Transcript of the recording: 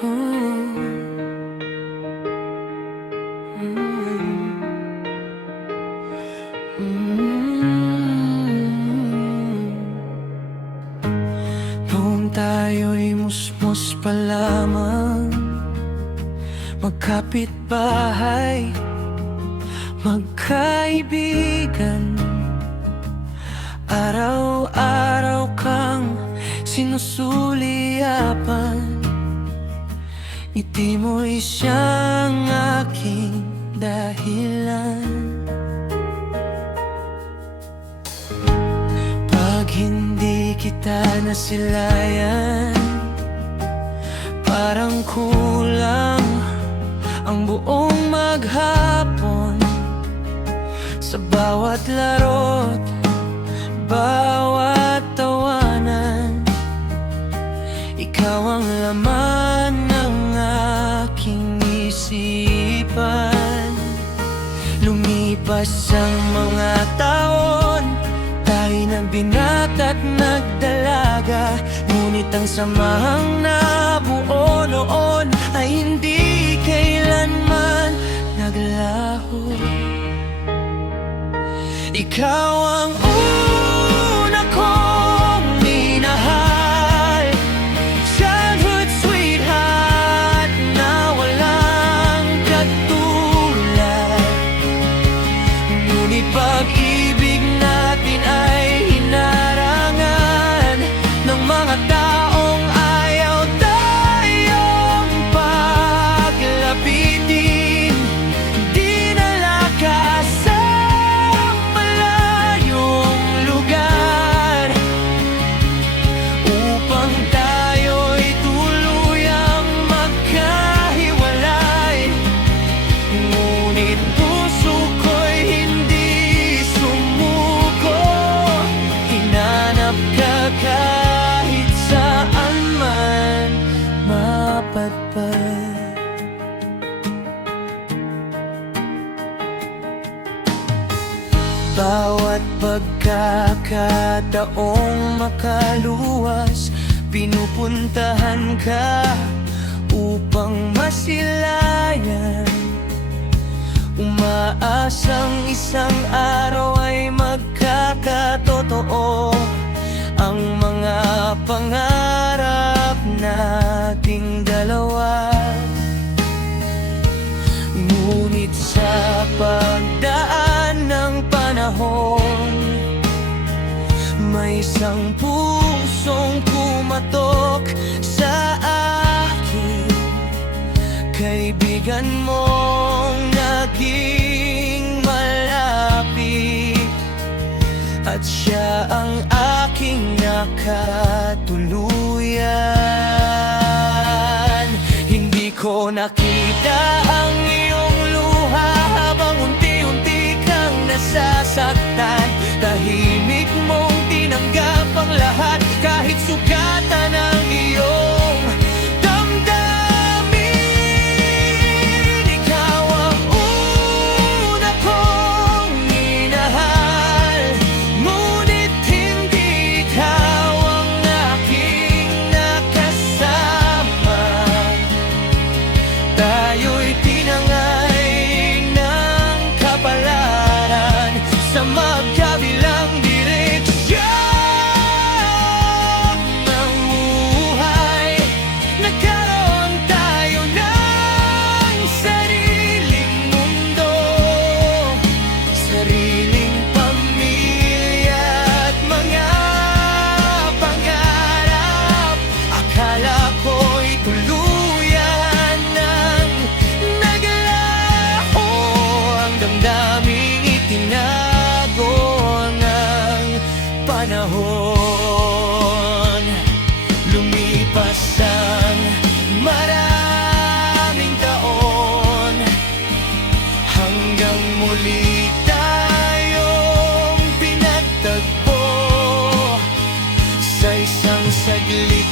Noong tayo'y musmos pa lamang, magkapitbahay, magkaibigan, araw-araw kang sinusulyapan. Ngiti mo'y siyang aking dahilan. Pag hindi kita nasilayan, parang kulang ang buong maghapon. Sa bawat laro't bawat tawanan, ikaw ang laman ng aking isipan. Lumipas ang mga taon, tayo'y nagbinat at nagdalaga, ngunit ang samahang nabuo noon ay hindi kailanman naglaho. Ikaw ang una kong minahal, childhood sweetheart na walang katulad. Ngunit pag-ibig natin ay hinarangan ng mga taong ayaw tayong paglapitin. Dinala ka sa malayong lugar upang tayo'y tuluyang magkahiwalay. Ngunit puso ko'y hindi sumuko, hinanap ka kahit saan man mapadpad. Bawat pagkakataong makaluwas, pinupuntahan ka upang masilayan. Umaasang isang araw ay magkakatotoo ang mga pangarap nating dalawa. Ngunit sa pagdaan ng panahon, may isang pusong pumatok sa akin. Kaibigan mong naging malapit, at siya ang aking nakatuluyan. Hindi ko nakita ang iyong luha habang unti-unti kang nasasaktan. Tahimik mong tinanggap ang lahat, kahit sugatan ang iyong damdamin. Ikaw ang una kong minahal, ngunit hindi ikaw ang aking nakasama. Tayo'y tinangay ng kapalaran sa magkabilang direksyon ng buhay. Nagkaroon tayo ng sariling mundo, sariling pamilya at mga pangarap. Akala ko'y tuluyan ng naglaho ang damdaming itinago ng panahon. Lumipas ang maraming taon, hanggang muli tayong pinagtagpo sa isang saglit